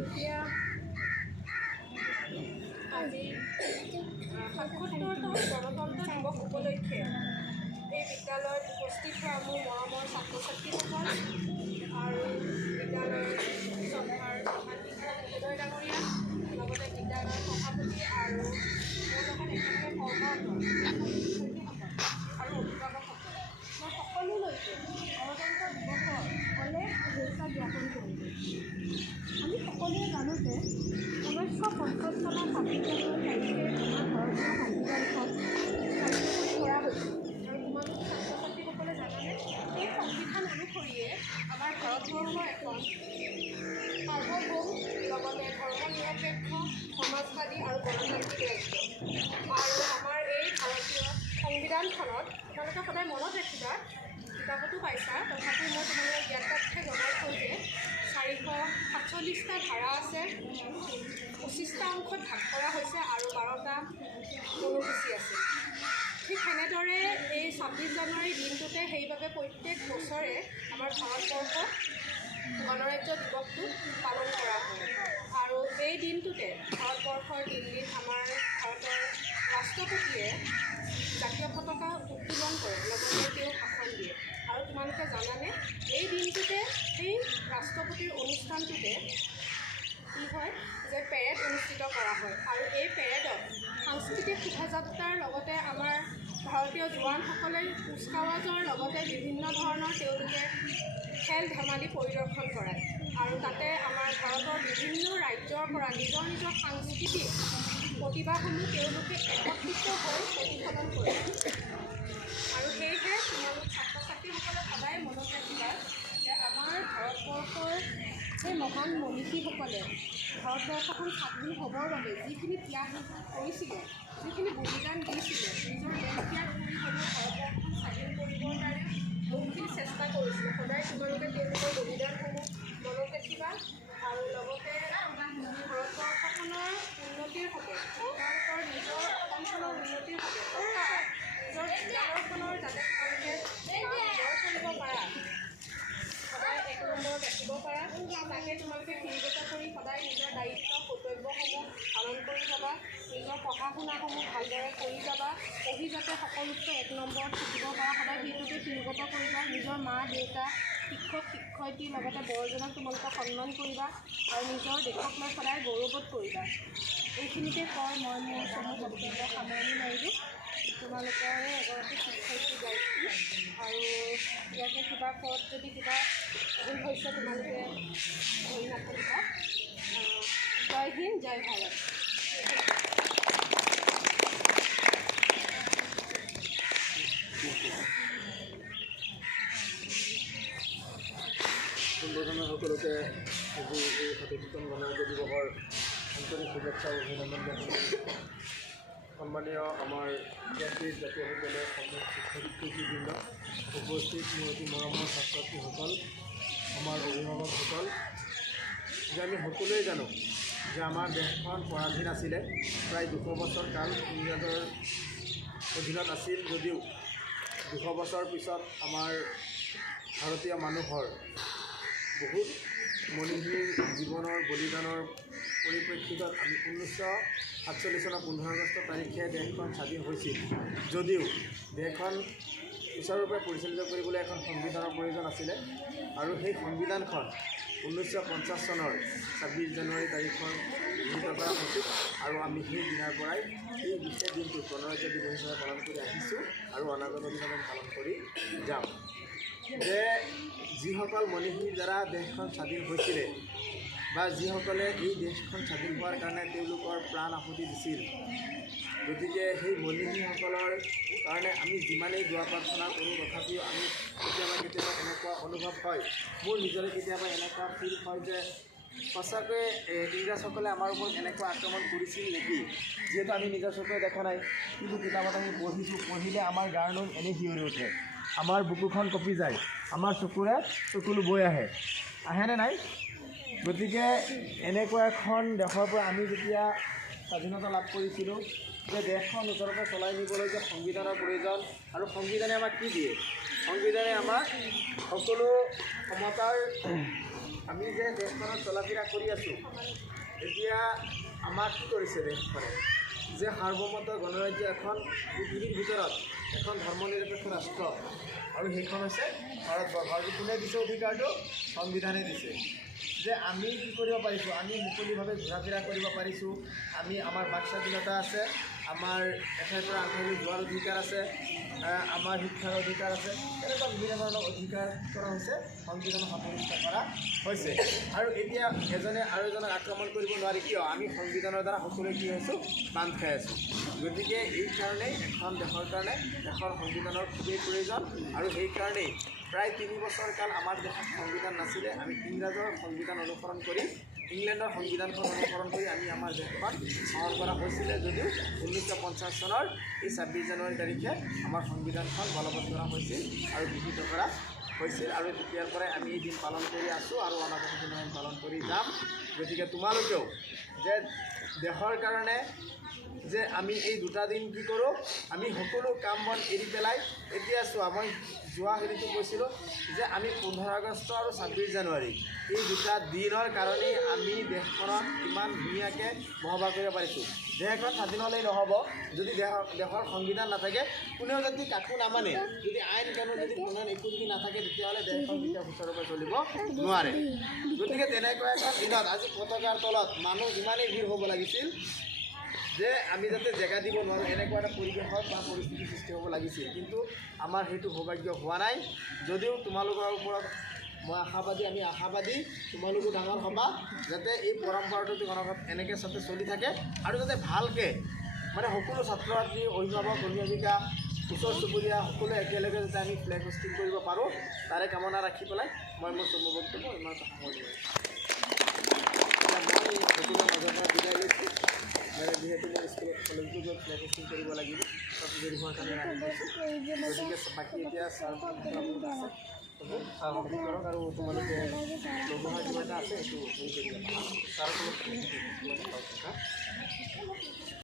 এতিয়া আজি ৭৭তম গণতন্ত্ৰ দিৱস উপলক্ষে এই বিদ্যালয়ত উপস্থিত হোৱা মোৰ মৰমৰ ছাত্ৰ ছাত্ৰীসকল আৰু বিদ্যালয়ৰ শ্ৰদ্ধাৰ প্ৰধান শিক্ষক মহোদয় ডাঙৰীয়া, লগতে বিদ্যালয়ৰ সভাপতি আৰু মোৰ লগত একেলগে কৰ্মৰত আৰু অভিভাৱকসকল, মই সকলোলৈকে গণতন্ত্ৰ দিৱসৰ অলেখ শুভেচ্ছা জ্ঞাপন কৰিলোঁ। আমি সকলোৱে জানো যে 1950 চনৰ 26 জানুৱাৰী তাৰিখে আমাৰ ভাৰতীয় সংবিধানখন কাৰ্যকৰী কৰা হৈছিল। আৰু তোমালোক ছাত্ৰ ছাত্ৰীসকলে জানানে, এই সংবিধান অনুসৰিয়ে আমাৰ ভাৰতবৰ্ষ এখন সাৰ্বভৌম, লগতে ধৰ্মনিৰপেক্ষ, সমাজবাদী আৰু গণতান্ত্ৰিক ৰাজ্য। আৰু আমাৰ এই ভাৰতীয় সংবিধানখনত তোমালোকে সদায় মনত ৰাখিবা, কিতাপতো পাইছা, তথাপিও মই তোমালোকক জ্ঞাতাৰ্থে জনাই থওঁ যে 447টা ধাৰা আছে, 25টা অংশত ভাগ কৰা হৈছে আৰু 12টা অনুসূচী আছে। ঠিক সেনেদৰে এই 26 জানুৱাৰী দিনটোতে সেইবাবে প্ৰত্যেক বছৰে আমাৰ ভাৰতবৰ্ষ গণৰাজ্য দিৱসটো পালন কৰা হয়। আৰু এই দিনটোতে ভাৰতবৰ্ষৰ দিল্লীত আমাৰ ভাৰতৰ ৰাষ্ট্ৰপতিয়ে জাতীয় পতাকা উত্তোলন কৰে, লগতে তেওঁ ভাষণ দিয়ে। আৰু তোমালোকে জানানে, এই দিনটোতে সেই ৰাষ্ট্ৰপতিৰ অনুষ্ঠানটোতে কি হয় যে পেৰেড অনুষ্ঠিত কৰা হয়। আৰু এই পেৰেডত সাংস্কৃতিক শোভাযাত্ৰাৰ লগতে আমাৰ ভাৰতীয় জোৱানসকলে কুচকাৱাজৰ লগতে বিভিন্ন ধৰণৰ তেওঁলোকে খেল ধেমালি পৰিদৰ্শন কৰায়। আৰু তাতে আমাৰ ভাৰতৰ বিভিন্ন ৰাজ্যৰ পৰা নিজৰ নিজৰ সাংস্কৃতিক প্ৰতিভাসমূহ তেওঁলোকে একত্ৰিত হৈ প্ৰতিফলন কৰে। আৰু সেয়েহে তোমালোক ছাত্ৰ ছাত্ৰীসকলে সদায় মনত ৰাখিবা যে আমাৰ ভাৰতবৰ্ষৰ সেই মহান মনীষীসকলে ভাৰতবৰ্ষখন স্বাধীন হ'বৰ বাবে যিখিনি ত্যাগ কৰিছিলে, যিখিনি বলিদান দিছিলে, নিজৰ দেহ ত্যাগ কৰি হ'লেও ভাৰতবৰ্ষখন স্বাধীন কৰিবৰ কাৰণে বহুখিনি চেষ্টা কৰিছিলে। সদায় তোমালোকে তেওঁলোকৰ বলিদানসমূহ মনত ৰাখিবা। আৰু লগতে ভাৰতবৰ্ষখনৰ উন্নতিৰ হকে, তেওঁলোকৰ নিজৰ অসমখনৰ উন্নতিৰ হকে, নিজৰ বিদ্যালয়খনৰ যাতে তোমালোকে জয় কৰিব পাৰা, সদায় 1 নম্বৰত ৰাখিব পাৰা, তাকে তোমালোকে সুনিশ্চিত কৰি সদায় নিজৰ দায়িত্ব কৰ্তব্যসমূহ পালন কৰি যাবা। নিজৰ পঢ়া শুনাসমূহ ভালদৰে কৰি যাবা, পঢ়ি যাতে সকলোতকৈ 1 নম্বৰত থাকিব পাৰা, সদায় সেইটোকে সুনিশ্চিত কৰিবা। নিজৰ মা দেউতা, শিক্ষক শিক্ষয়িত্ৰীৰ লগতে বড়জনক তোমালোকে সন্মান কৰিবা আৰু নিজৰ দেশক লৈ সদায় গৌৰৱত কৰিবা। এইখিনিকে কয় মই মোৰ চমু বক্তব্য সামৰণি মাৰিলোঁ। তোমালোকৰে এগৰাকী শিক্ষয়িত্ৰী গায়ত্ৰী, আৰু ইয়াতে কিবা পথ যদি কিবা ভুল হৈছে তোমালোকে ধৰি নাথাকিবা। জয় হিন্দ, জয় ভাৰত। পোনপ্ৰথমে সকলোকে আজি এই ৭৭তম গণৰাজ্য দিৱসৰ আন্তৰিক শুভেচ্ছা আৰু অভিনন্দন জ্ঞাপন কৰিছোঁ। সন্মানীয় আমাৰ জাতীয় বিদ্যালয়ৰ সমূহ শিক্ষক শিক্ষয়িত্ৰীবৃন্দ, উপস্থিত মোৰ অতি মৰমৰ ছাত্ৰ ছাত্ৰীসকল, আমাৰ অভিভাৱকসকল, যে আমি সকলোৱে জানো যে আমাৰ দেশখন পৰাধীন আছিলে। প্ৰায় 200 বছৰ কাল ইংৰাজৰ অধীনত আছিল যদিও 200 বছৰ পিছত আমাৰ ভাৰতীয় মানুহৰ বহুত মনীষীৰ জীৱনৰ বলিদানৰ পৰিপ্ৰেক্ষিতত আমি 1947 চনৰ 15 আগষ্ট তাৰিখে দেশখন স্বাধীন হৈছিল। যদিও দেশখন সুচাৰুৰূপে পৰিচালিত কৰিবলৈ এখন সংবিধানৰ প্ৰয়োজন আছিলে, আৰু সেই সংবিধানখন 1950 চনৰ 26 জানুৱাৰী তাৰিখৰ গৃহীত কৰা হৈছিল। আৰু আমি সেই দিনাৰ পৰাই এই বিশেষ দিনটো গণৰাজ্য দিৱস হিচাপে পালন কৰি আহিছোঁ আৰু অনাগত দিনত পালন কৰি যাম। যে যিসকল মনীষীৰ দ্বাৰা দেশখন স্বাধীন হৈছিলে, বা যিসকলে এই দেশখন স্বাধীন হোৱাৰ কাৰণে তেওঁলোকৰ প্ৰাণ আহুতি দিছিল, গতিকে সেই মনীষীসকলৰ কাৰণে আমি যিমানেই দোৱা প্ৰাৰ্থনা কৰোঁ, তথাপিও আমি কেতিয়াবা এনেকুৱা অনুভৱ হয়, মোৰ নিজৰে কেতিয়াবা এনেকুৱা ফিল হয় যে সঁচাকৈ ইংৰাজসকলে আমাৰ ওপৰত এনেকুৱা আক্ৰমণ কৰিছিল নেকি, যিহেতু আমি নিজৰ চকুৰে দেখা নাই, কিন্তু কিতাপত আমি পঢ়িছোঁ, পঢ়িলে আমাৰ গাৰ নোম এনেই শিয়ৰি উঠে, আমাৰ বুকুখন কঁপি যায়, আমাৰ চকুৰে চকুলো বৈ আহেনে নাই? গতিকে এনেকুৱা এখন দেশৰ পৰা আমি যেতিয়া স্বাধীনতা লাভ কৰিছিলোঁ, যে দেশখন ওচৰতে চলাই নিবলৈ যে সংবিধানৰ প্ৰয়োজন, আৰু সংবিধানে আমাক কি দিয়ে? সংবিধানে আমাক সকলো সমতাৰ আমি যে দেশখনত চলাফিৰা কৰি আছোঁ, এতিয়া আমাক কি কৰিছে দেশখনে যে সাৰ্বভৌমত্ব গণৰাজ্য এখন পৃথিৱীৰ ভিতৰত এখন ধৰ্মনিৰপেক্ষ ৰাষ্ট্ৰ, আৰু সেইখন হৈছে ভাৰতবৰ্ষ। আৰু কোনে দিছে অধিকাৰটো? সংবিধানে দিছে যে আমি কি কৰিব পাৰিছোঁ, আমি মুকলিভাৱে ঘূৰা ফুৰা কৰিব পাৰিছোঁ, আমি আমাৰ বাক স্বাধীনতা আছে, আমাৰ এঠাইৰ পৰা আন ঠাইলৈ যোৱাৰ অধিকাৰ আছে, আমাৰ শিক্ষাৰ অধিকাৰ আছে, এনেকুৱা বিভিন্ন ধৰণৰ অধিকাৰ কৰা হৈছে, সংবিধানত সন্নিৱিষ্ট কৰা হৈছে। আৰু এতিয়া এজনে আৰু এজনক আক্ৰমণ কৰিব নোৱাৰি, কিয়? আমি সংবিধানৰ দ্বাৰা সকলোৱে কি হৈছোঁ? বান্ধ খাই আছোঁ। গতিকে এইকাৰণেই এখন দেশৰ কাৰণে এখন সংবিধানৰ খুবেই প্ৰয়োজন। আৰু সেইকাৰণেই প্ৰায় 3 বছৰ কাল আমাৰ দেশত সংবিধান নাছিলে। আমি ইংৰাজৰ সংবিধান অনুসৰণ কৰি, ইংলেণ্ডৰ সংবিধানখন অনুসৰণ কৰি আমি আমাৰ দেশখন গ্ৰহণ কৰা হৈছিলে, যদিও 1950 চনৰ এই 26 জানুৱাৰী তাৰিখে আমাৰ সংবিধানখন বলবৎ কৰা হৈছিল আৰু গৃহীত কৰা হৈছিল। আৰু তেতিয়াৰ পৰাই আমি এই দিন পালন কৰি আছোঁ আৰু অনাগত দিনত আমি পালন কৰি যাম। গতিকে তোমালোকেও যে দেশৰ কাৰণে যে আমি এই 2টা দিন কি কৰোঁ, আমি সকলো কাম বন এৰি পেলাই, এতিয়া চোৱা, মই যোৱা হেৰিটো কৈছিলোঁ যে আমি 15 আগষ্ট আৰু 26 জানুৱাৰী এই 2টা দিনৰ কাৰণেই আমি দেশখনত ইমান ধুনীয়াকৈ বসবাস কৰিব পাৰিছোঁ। দেশখন স্বাধীন হ'লেই নহ'ব, যদি দেশৰ সংবিধান নাথাকে, কোনেও যদি কাকো নামানে, যদি আইন কানুন যদি প্ৰণয়ন একো যদি নাথাকে, তেতিয়াহ'লে দেশখন কেতিয়াও সুচাৰুৰূপে চলিব নোৱাৰে। গতিকে তেনেকুৱা এখন দিনত আজি পতাকাৰ তলত মানুহ ইমানেই ভিৰ হ'ব লাগিছিল যে আমি যাতে জেগা দিব নোৱাৰোঁ, এনেকুৱা এটা পৰিৱেশত বা পৰিস্থিতিৰ সৃষ্টি হ'ব লাগিছিল, কিন্তু আমাৰ সেইটো সৌভাগ্য হোৱা নাই। যদিও তোমালোকৰ ওপৰত মই আশাবাদী, আমি আশাবাদী, তোমালোকো ডাঙৰ হ'বা, যাতে এই পৰম্পৰাটো তোমালোকৰ এনেকৈ যাতে চলি থাকে, আৰু যাতে ভালকৈ মানে সকলো ছাত্ৰ ছাত্ৰী, অভিভাৱক, অভিভাৱিকা, ওচৰ চুবুৰীয়া সকলোৱে একেলগে যাতে আমি ফ্লেগ হোষ্টিং কৰিব পাৰোঁ, তাৰে কামনা ৰাখি পেলাই মই মোৰ চমু বক্তব্য ইমানতে সামৰণি মাৰিছোঁ। মই সকলোৰে মাজৰ পৰা বিদায় লৈছোঁ। যিহেতু মই স্কুলত কলেজতো গৈ ফ্লেগ হোষ্টিং কৰিব লাগিব, তাত দেৰি হোৱাৰ কাৰণে ৰাখি দিছোঁ। গতিকে বাকী এতিয়া ছাৰ আছে, কৰক, আৰু তোমালোকে ব্যৱহাৰ কিবা এটা আছে সেইটো হেৰি কৰি দিবা ছাৰ